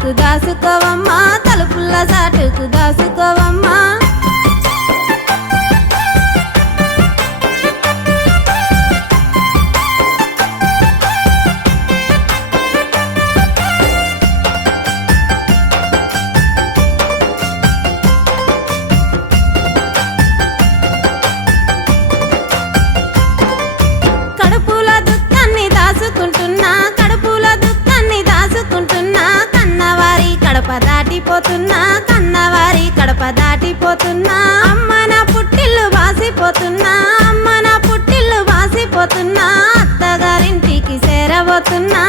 సాటుకు దాసుకోవమ్మా, తలుపుల సాటుకు దాసుకోవమ్మా. కడుపుల దుఃఖాన్ని దాసుకుంటున్నా, కడుపుల దుఃఖాన్ని దాసుకుంటున్నా, కన్నవారి కడప దాటిపోతున్నా, కన్నవారి కడప దాటిపోతున్నా. అమ్మ నా పుట్టిల్లు వాసిపోతున్నా, అమ్మ నా పుట్టిల్లు వాసిపోతున్నా, అత్తగారింటికి చేరబోతున్నా,